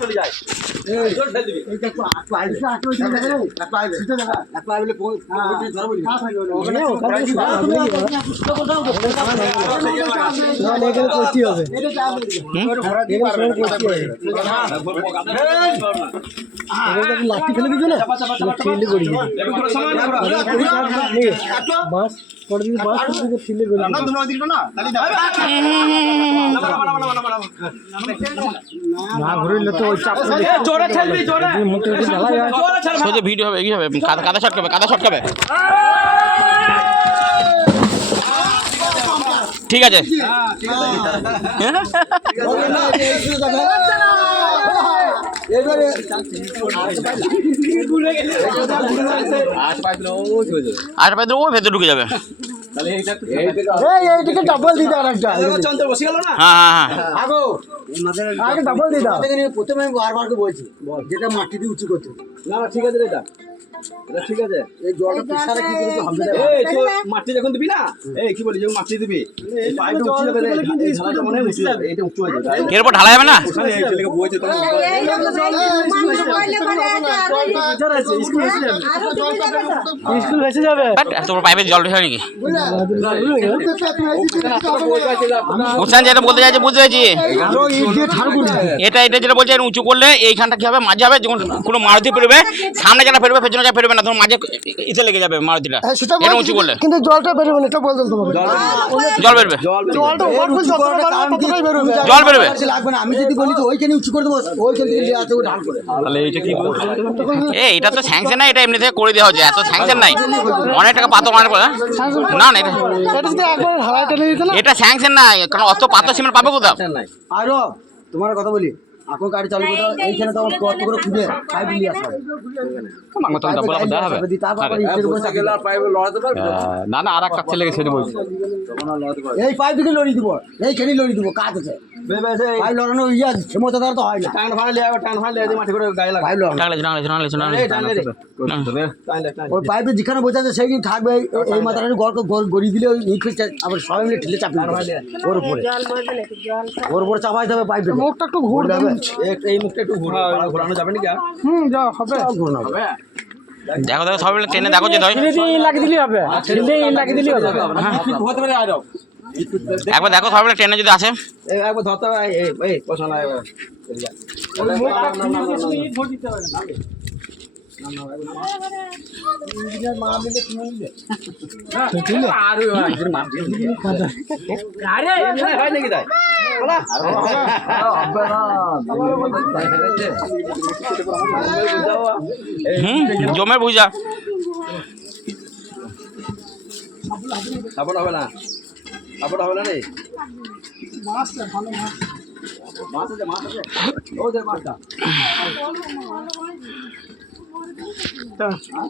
চলে যায়। জল ঢেল দিবি। এখানে করতে হবে। এখানে লাঠি ফেলে দিবে না? ফিল্ডে করি। বাস করে দিবি বাস ফিল্ডে করি। না ঘুরিলে তো সোজা ভিডিও হবে কি হবে। কাদা কাদা ছটকাবে কাদা ছটকাবে ঠিক আছে। আর পাইতে ও ভেতরে ঢুকে যাবে। এইটাকে ডাবল দিতে আর একটা হ্যাঁ হ্যাঁ হ্যাঁ। আগো। আগে ডাবল দিতে প্রথমে আমি বারবার বলছি যেটা মাটি দিয়ে উঁচু করতে না না, ঠিক আছে এটা ঠিক আছে? এই জলটা প্রেসারে কি করে হবে এই তুই মাটি যখন দিবি না? এই কি বলি যখন মাটি দিবি? পাইপটা উঁচু যাবে রে, ঢালাটা মনে উঁচু যাবে। এটা উঁচু হয়ে যাবে। এর উপর ঢালা যাবে না? ওখানে এই ছেলেকে বইছে তখন স্কুল ভেসে যাবে? তোমার পাইপে জল ঢেলে নাকি? যেটা বলতে চাইছে বুঝতে পেরেছি। এটা এটা যেটা বলছে উঁচু করলে এইখানটা কি হবে? মাঝে হবে যখন কোনো মারুতি ফেরবে সামনে যেটা ফেরবে পেছনে যা ফেরবে না তখন মাঝে ইতে লেগে যাবে মারুতিটা। এটা উঁচু করলে। কিন্তু জলটা বেরোবে না এটা বলতাম তোমাকে। জল বেরবে। জলটা ওভারফুল যতটা বাড়বে ততটাই বেরোবে। জল বেরবে। লাগবে না। আমি যদি বলি তো ওইখানে উঁচু করে দেবো ওইখান থেকে লিয়ে আসতে ঢাল করে এ এটা তো স্যাংশন না এটা এমনি থেকে করে দেওয়া হচ্ছে। এত স্যাংশন নাই। অনেক টাকা পাতো মানে করে না না এটা এটা যদি একবার ঢালাই টেনে দিতে এটা স্যাংশন না কারণ অত পাতো সিমেন্ট পাবে কোথাও? আরও তোমার কথা বলি। এখন গাড়ি চালু করে এইখানে তোমার কত করে খুঁজে পাইপ নিয়ে হবে হবে। না না আর একটা ছেলে বলছি এই লড়ি দিব? লড়ি দিব কাজ আছে। লড়ানো ইয়া ক্ষমতা তো হয় না। ফাড়া লিয়ে ফাড়া লিয়ে করে গায়ে লাগা লড়ানো। ওই যেখানে বোঝা যায় সেইখানে থাকবে এই- মাথাটা গড় গড়ি দিলে ওই ইট আবার সবাই মিলে ঠেলে চাপিয়ে দেবে। ওর উপরে। ওর উপরে চাপাই দেবে পাইপে মুখটা একটু ঘুর এই- মুখটা একটু ঘুরা ঘোরানো যাবে নাকি আর? হুম যা হবে দেখো দেখো সবাই ট্রেনে দেখো যে হয় ফিরে দিয়ে লাগিয়ে দিলেই হবে লাগিয়ে দিলেই হবে হতে পারে আরও একবার দেখো সবাই ট্রেনে যদি আসে এই একবার ধরতে হবে এই এই পছন্দ জমের বুঝা সাপোর্ট হবে না সাপোর্ট হবে না রে মাছ আছে মাছ আছে। ও যে মাছটা। ಹಾಂ